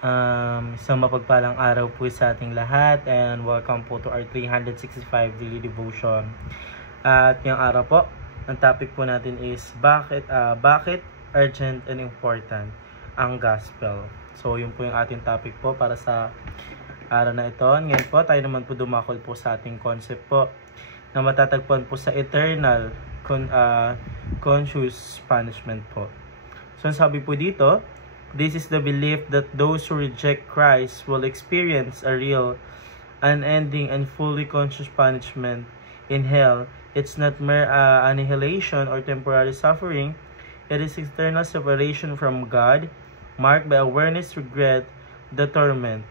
Isang mapagpalang araw po sa ating lahat and welcome po to our 365 daily devotion. At ngayong araw po, ang topic po natin is bakit urgent and important ang gospel. So yun po yung ating topic po para sa araw na ito. Ngayon po tayo naman po dumakol po sa ating concept po na matatagpuan po sa eternal conscious punishment po. So sabi po dito, this is the belief that those who reject Christ will experience a real, unending, and fully conscious punishment in hell. It's not mere annihilation or temporary suffering. It is eternal separation from God, marked by awareness, regret, the torment.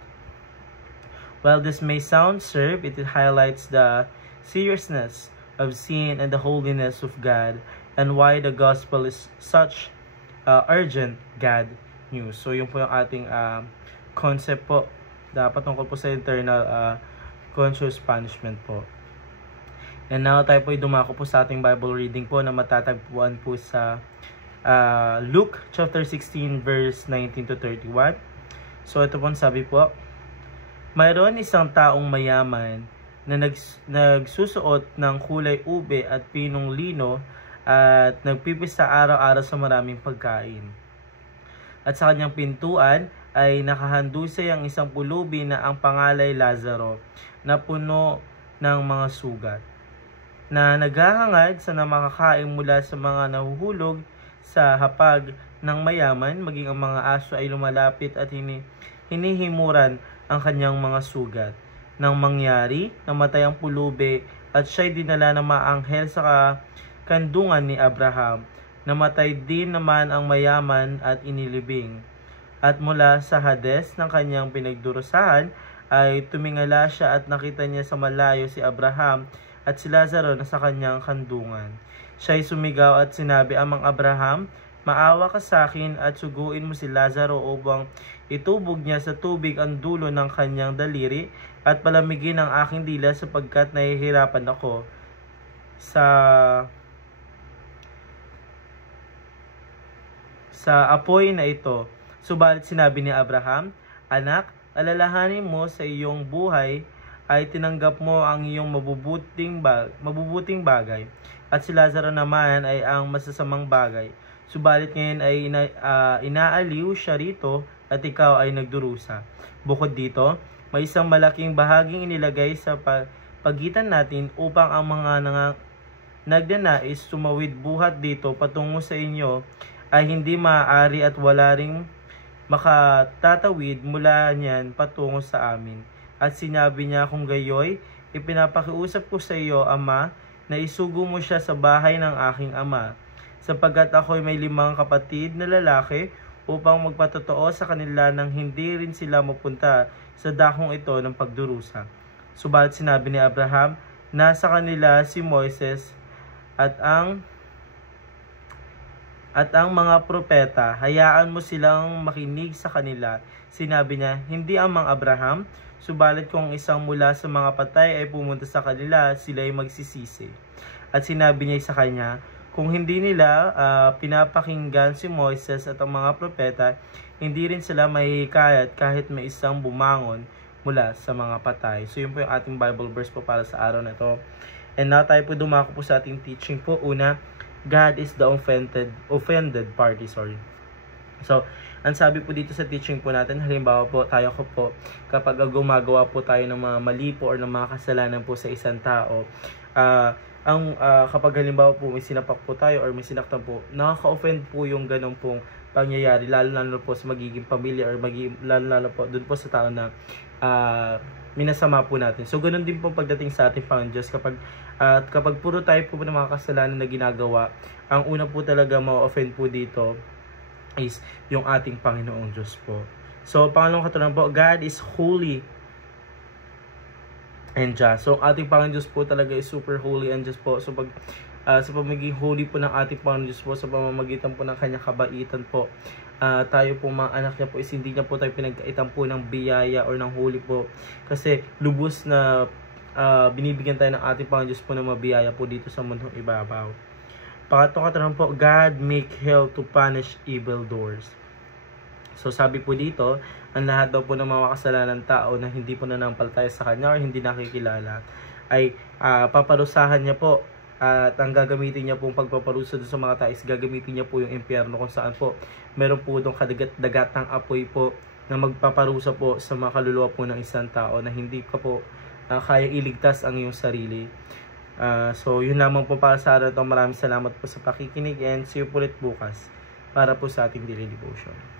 While this may sound absurd, it highlights the seriousness of sin and the holiness of God, and why the gospel is such urgent God news. So yun po yung ating concept po dapat tungkol po sa eternal conscious punishment po. And now tayo po dumako po sa ating Bible reading po na matatagpuan po sa Luke chapter 16 verse 19 to 31. So ito po sabi po, mayroon isang taong mayaman na nagsusuot ng kulay ube at pinong lino at nagpipista araw-araw sa maraming pagkain. At sa kanyang pintuan ay nakahandusay ang isang pulubi na ang pangalay Lazaro na puno ng mga sugat, na naghahangad sa makakain mula sa mga nahuhulog sa hapag ng mayaman, maging ang mga aso ay lumalapit at hinihimuran ang kanyang mga sugat. Nang mangyari, namatay ang pulubi at siya'y dinala ng mga anghel sa kandungan ni Abraham. Namatay din naman ang mayaman at inilibing. At mula sa Hades ng kanyang pinagdurusahan ay tumingala siya at nakita niya sa malayo si Abraham at si Lazaro na sa kanyang kandungan. Siya'y sumigaw at sinabi, Amang Abraham, maawa ka sa akin at suguin mo si Lazaro upang itubog niya sa tubig ang dulo ng kanyang daliri at palamigin ang aking dila sapagkat nahihirapan ako sa apoy na ito. Subalit sinabi ni Abraham, Anak, alalahanin mo sa iyong buhay ay tinanggap mo ang iyong mabubuting bagay, at si Lazaro naman ay ang masasamang bagay. Subalit ngayon ay inaaliw siya rito at ikaw ay nagdurusa. Bukod dito, may isang malaking bahaging inilagay sa pagitan natin upang ang mga nagnanais tumawid buhat dito patungo sa inyo ay hindi maaari at wala ring makatatawid mula niyan patungo sa amin. At sinabi niya, kung gayoy, ipinapakiusap ko sa iyo, Ama, na isugo mo siya sa bahay ng aking ama, sapagkat ako'y may 5 kapatid na lalaki upang magpatotoo sa kanila nang hindi rin sila mapunta sa dakong ito ng pagdurusa. Subalit sinabi ni Abraham, nasa kanila si Moises at ang mga propeta, hayaan mo silang makinig sa kanila. Sinabi niya, hindi Amang Abraham, subalit kung isang mula sa mga patay ay pumunta sa kanila, sila ay magsisisi. At sinabi niya sa kanya, kung hindi nila pinapakinggan si Moises at ang mga propeta, hindi rin sila mahihikayat kahit may isang bumangon mula sa mga patay. So yun po yung ating Bible verse po para sa araw na ito. And now tayo po dumako po sa ating teaching po. Una, God is the offended party. So, ang sabi po dito sa teaching po natin, halimbawa po tayo po, kapag gumagawa po tayo ng mga mali po or ng mga kasalanan po sa isang tao, kapag halimbawa po may sinapak po tayo or may sinaktan po, nakaka-offend po yung ganun pong pangyayari, lalo po sa magiging pamilya or lalo po dun po sa tao na minasama po natin. So, ganun din po pagdating sa ating Panginoon Diyos. Kapag puro tayo po ng mga kasalanan na ginagawa, ang una po talaga ma-offend po dito is yung ating Panginoong Diyos po. So, pangalawang katuruan po, God is holy and just. So, ating Panginoong Diyos po talaga is super holy and just po. So, sa pamaging holy po ng ating Panginoong Diyos po, sa pamamagitan po ng kanyang kabaitan po, tayo po mga anak niya po is hindi niya po tayo pinagkaitan po ng biyaya or ng holy po. Kasi lubos na binibigyan tayo ng ating Panginoon Diyos po ng mabiyaya po dito sa mundong ibabaw. Pangatlong katanungan po, God make hell to punish evil doers. So sabi po dito, ang lahat daw po ng mga kasalanan tao na hindi po nanampalataya sa Kanya or hindi nakikilala ay paparusahan niya po, at ang gagamitin niya pong pagpaparusa doon sa mga tao is gagamitin niya po yung impyerno, kung saan po meron po doon kadagat-dagatang apoy po na magpaparusa po sa mga kaluluwa po ng isang tao na hindi ka po kaya iligtas ang iyong sarili. So yun lamang po para sa araw ito. Maraming salamat po sa pakikinig, and see you po ulit bukas para po sa ating daily devotion.